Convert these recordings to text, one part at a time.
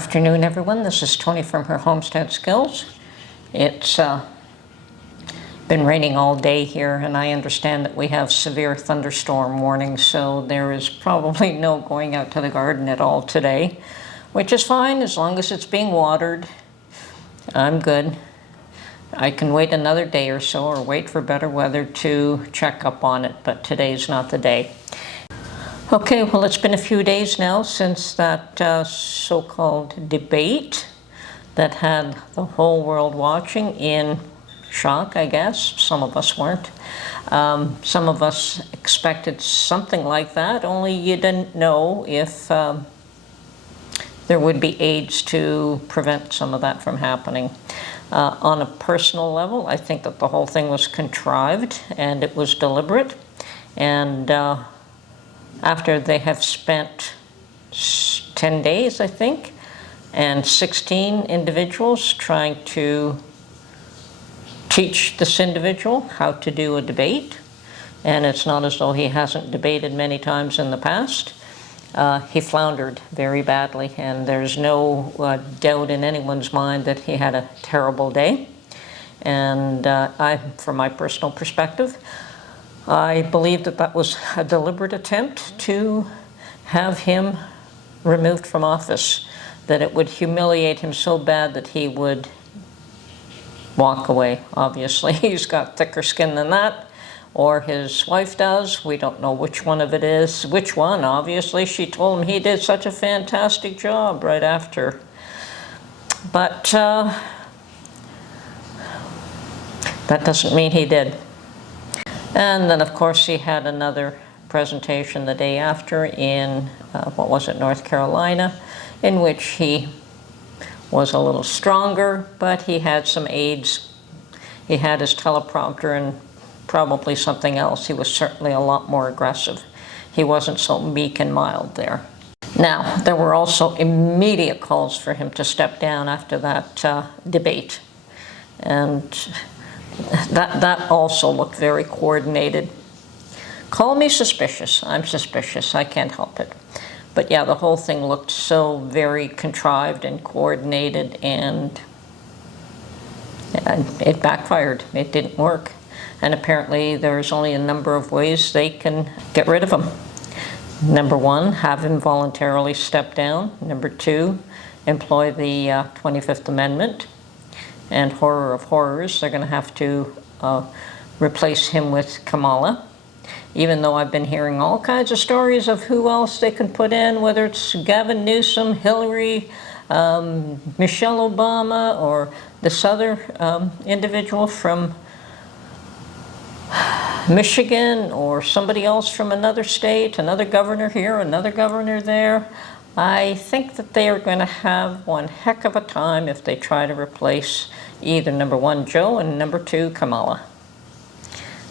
Afternoon, everyone. This is Tony from her Homestead Skills. It's been raining all day here, and I understand that we have severe thunderstorm warnings, so there is probably no going out to the garden at all today, which is fine as long as it's being watered. I'm good. I can wait another day or so or wait for better weather to check up on it, but today's not the day. Okay, well, it's been a few days now since that so-called debate that had the whole world watching in shock, I guess. Some of us weren't. Some of us expected something like that, only you didn't know if there would be aids to prevent some of that from happening. On a personal level, I think that the whole thing was contrived and it was deliberate. And after they have spent 10 days, I think, and 16 individuals trying to teach this individual how to do a debate, and it's not as though he hasn't debated many times in the past, he floundered very badly, and there's no doubt in anyone's mind that he had a terrible day. And from my personal perspective, I believe that that was a deliberate attempt to have him removed from office, that it would humiliate him so bad that he would walk away. Obviously, he's got thicker skin than that, or his wife does. We don't know which one of it is. Which one, obviously. She told him he did such a fantastic job right after. But that doesn't mean he did. And then, of course, he had another presentation the day after in, North Carolina, in which he was a little stronger, but he had some aids. He had his teleprompter and probably something else. He was certainly a lot more aggressive. He wasn't so meek and mild there. Now, there were also immediate calls for him to step down after that debate. And that also looked very coordinated. Call me suspicious. I'm suspicious. I can't help it. But yeah, the whole thing looked so very contrived and coordinated, and it backfired. It didn't work. And apparently there's only a number of ways they can get rid of him. Number one, have him voluntarily step down. Number two, employ the 25th Amendment. And horror of horrors, they're going to have to replace him with Kamala. Even though I've been hearing all kinds of stories of who else they can put in, whether it's Gavin Newsom, Hillary, Michelle Obama, or this other individual from Michigan, or somebody else from another state, another governor here, another governor there. I think that they are going to have one heck of a time if they try to replace either number one, Joe, and number two, Kamala.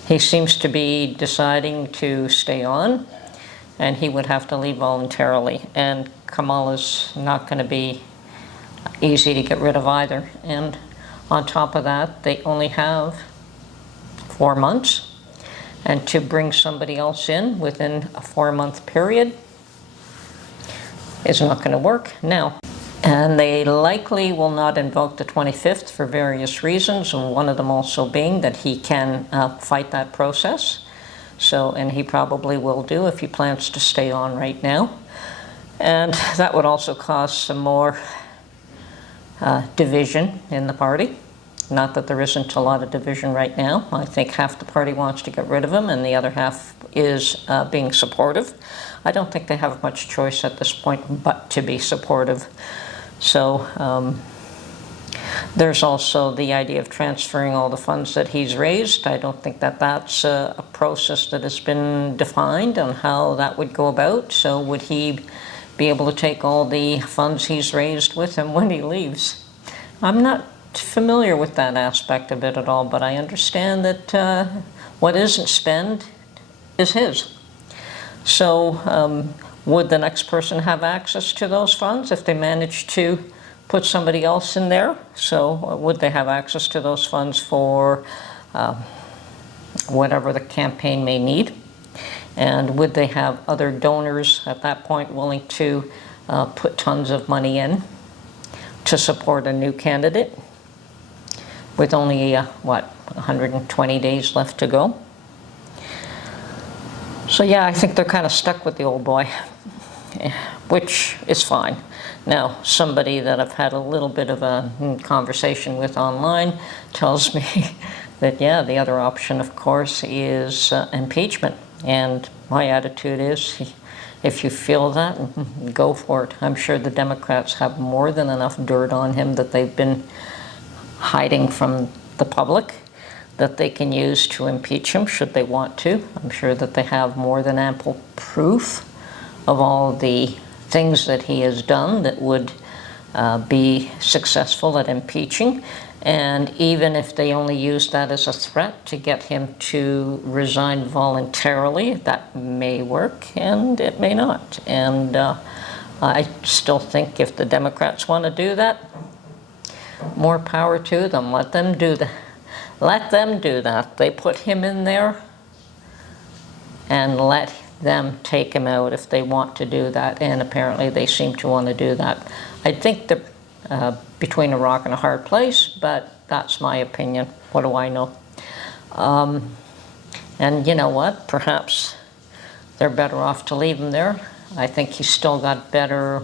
He seems to be deciding to stay on, and he would have to leave voluntarily. And Kamala's not going to be easy to get rid of either. And on top of that, they only have 4 months. And to bring somebody else in within a 4-month period is not going to work now. And they likely will not invoke the 25th for various reasons, and one of them also being that he can fight that process. So, and he probably will do if he plans to stay on right now. And that would also cause some more division in the party. Not that there isn't a lot of division right now. I think half the party wants to get rid of him and the other half is being supportive. I don't think they have much choice at this point but to be supportive. So there's also the idea of transferring all the funds that he's raised. I don't think that that's a process that has been defined on how that would go about. So would he be able to take all the funds he's raised with him when he leaves? I'm not familiar with that aspect of it at all, but I understand that what isn't spent is his. So would the next person have access to those funds if they manage to put somebody else in there? So would they have access to those funds for whatever the campaign may need? And would they have other donors at that point willing to put tons of money in? to support a new candidate with only, 120 days left to go. So yeah, I think they're kind of stuck with the old boy, which is fine. Now, somebody that I've had a little bit of a conversation with online tells me that, yeah, the other option, of course, is impeachment. And my attitude is, if you feel that, go for it. I'm sure the Democrats have more than enough dirt on him that they've been hiding from the public that they can use to impeach him should they want to. I'm sure that they have more than ample proof of all the things that he has done that would be successful at impeaching. And even if they only use that as a threat to get him to resign voluntarily, that may work and it may not. And I still think if the Democrats want to do that, more power to them. Let them do that. Let them do that. They put him in there, and let them take him out if they want to do that. And apparently they seem to want to do that. I think they're between a rock and a hard place, but that's my opinion. What do I know? And you know what? Perhaps they're better off to leave him there. I think he's still got better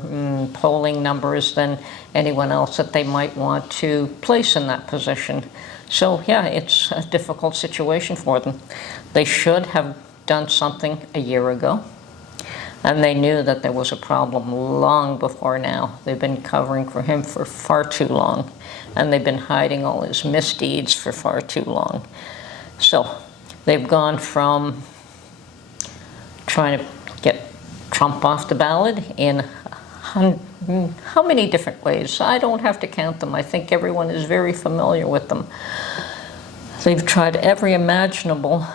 polling numbers than anyone else that they might want to place in that position. So yeah, it's a difficult situation for them. They should have done something a year ago, and they knew that there was a problem long before now. They've been covering for him for far too long, and they've been hiding all his misdeeds for far too long. So they've gone from trying to get Trump off the ballot in how many different ways? I don't have to count them. I think everyone is very familiar with them. They've tried every imaginable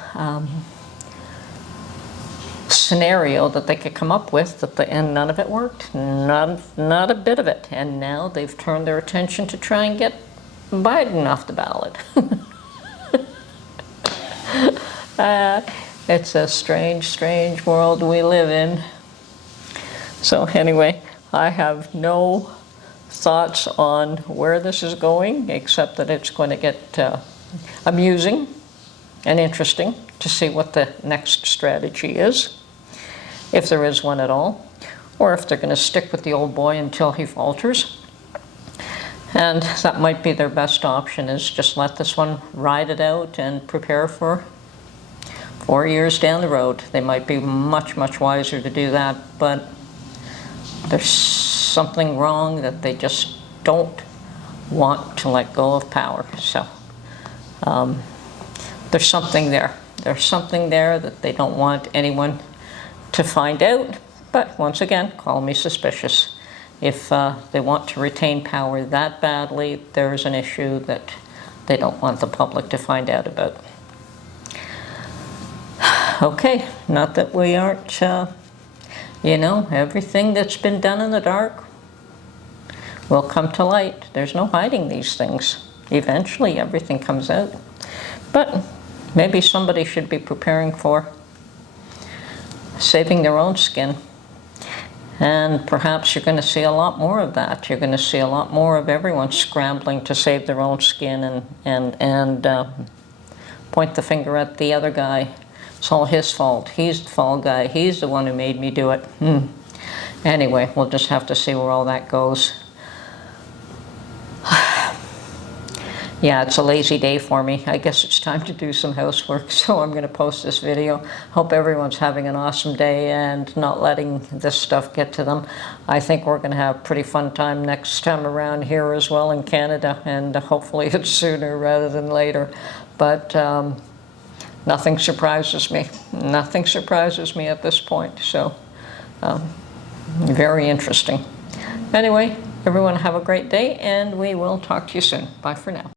scenario that they could come up with, and none of it worked. Not a bit of it. And now they've turned their attention to try and get Biden off the ballot. It's a strange, strange world we live in. So anyway, I have no thoughts on where this is going, except that it's going to get amusing and interesting to see what the next strategy is, if there is one at all, or if they're going to stick with the old boy until he falters. And that might be their best option, is just let this one ride it out and prepare for 4 years down the road. They might be much, much wiser to do that, but there's something wrong that they just don't want to let go of power. So there's something there. There's something there that they don't want anyone to find out. But once again, call me suspicious. If they want to retain power that badly, there's an issue that they don't want the public to find out about. Okay, not that we aren't, everything that's been done in the dark will come to light. There's no hiding these things. Eventually, everything comes out. But maybe somebody should be preparing for saving their own skin. And perhaps you're going to see a lot more of that. You're going to see a lot more of everyone scrambling to save their own skin and point the finger at the other guy. It's all his fault. He's the fall guy. He's the one who made me do it. Anyway, we'll just have to see where all that goes. Yeah, it's a lazy day for me. I guess it's time to do some housework, so I'm going to post this video. Hope everyone's having an awesome day and not letting this stuff get to them. I think we're going to have a pretty fun time next time around here as well in Canada, and hopefully it's sooner rather than later. But nothing surprises me. Nothing surprises me at this point, so very interesting. Anyway, everyone have a great day, and we will talk to you soon. Bye for now.